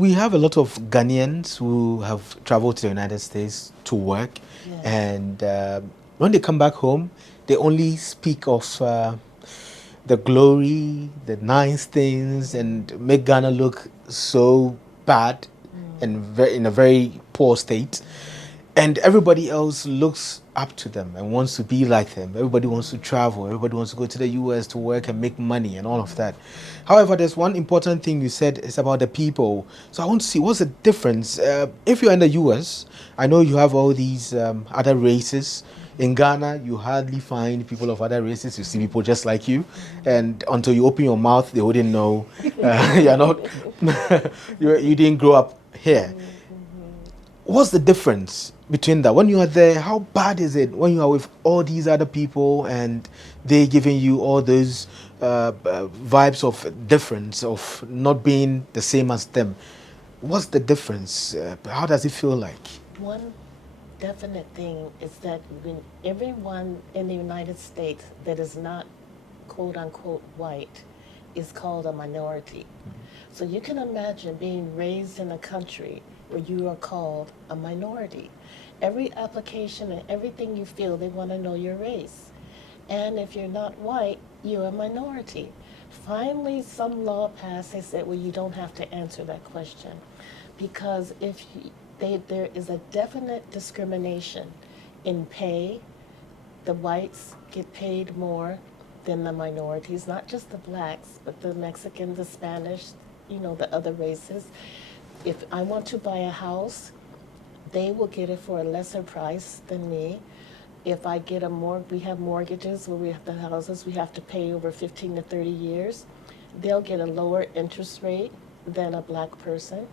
we have a lot of Ghanaians who have traveled to the United States to work, and when they come back home, they only speak of the glory, the nice things, and make Ghana look so bad and in a very poor state. And everybody else looks up to them and wants to be like them. Everybody wants to travel. Everybody wants to go to the US to work and make money and all of that. However, there's one important thing you said is about the people. So I want to see what's the difference. If you're in the US, I know you have all these other races. In Ghana, you hardly find people of other races. You see people just like you. And until you open your mouth, they wouldn't know you're not, you didn't grow up here. What's the difference between that? When you are there, how bad is it when you are with all these other people and they giving you all those vibes of difference, of not being the same as them? What's the difference? How does it feel like? One definite thing is that when everyone in the United States that is not quote unquote white is called a minority. So you can imagine being raised in a country where you are called a minority. Every application and everything you feel, they want to know your race. And if you're not white, you're a minority. Finally, some law passed, they said, well, you don't have to answer that question. Because if there is a definite discrimination in pay, the whites get paid more than the minorities, not just the blacks, but the Mexicans, the Spanish, you know, the other races. If I want to buy a house, they will get it for a lesser price than me. If I get we have mortgages where we have the houses we have to pay over 15 to 30 years. They'll get a lower interest rate than a black person.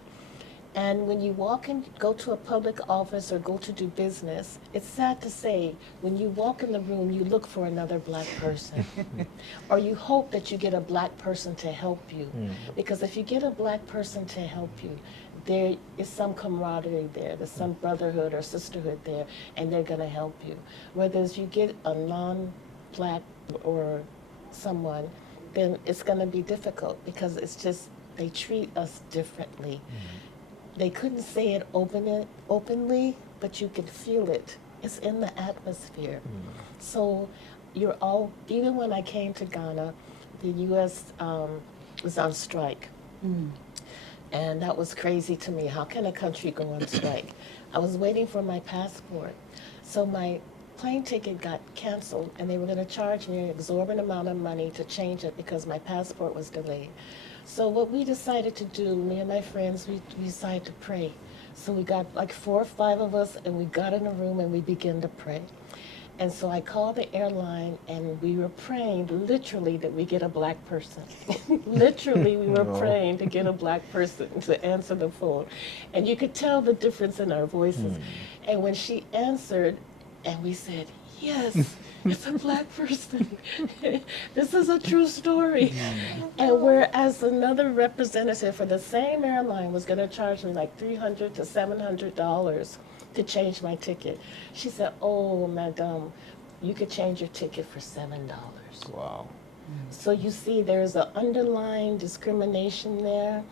And when you walk and go to a public office or go to do business, it's sad to say, when you walk in the room, you look for another black person. Or you hope that you get a black person to help you. Because if you get a black person to help you, there is some camaraderie there, there's some brotherhood or sisterhood there, and they're gonna help you. Whereas you get a non-black or someone, then it's gonna be difficult because it's just, they treat us differently. They couldn't say it openly, but you can feel it. It's in the atmosphere. So you're all, even when I came to Ghana, the US was on strike. And that was crazy to me. How can a country go on strike? I was waiting for my passport. So my plane ticket got canceled and they were gonna charge me an exorbitant amount of money to change it because my passport was delayed. So what we decided to do, me and my friends, we decided to pray. So we got like 4 or 5 of us and we got in a room and we began to pray. And so I called the airline and we were praying literally that we get a black person. Literally we were praying to get a black person to answer the phone. And you could tell the difference in our voices. And when she answered and we said, yes, it's a black person. This is a true story. And whereas another representative for the same airline was going to charge me like $300 to $700 to change my ticket, she said, oh, madam, you could change your ticket for $7. Wow. So you see there's an underlying discrimination there.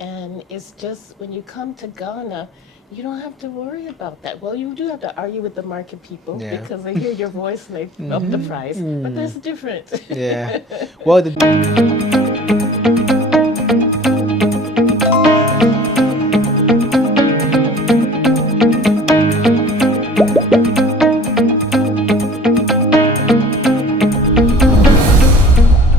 And it's just, when you come to Ghana, you don't have to worry about that. Well, you do have to argue with the market people because they hear your voice and they up the price, but that's different. Yeah. Well,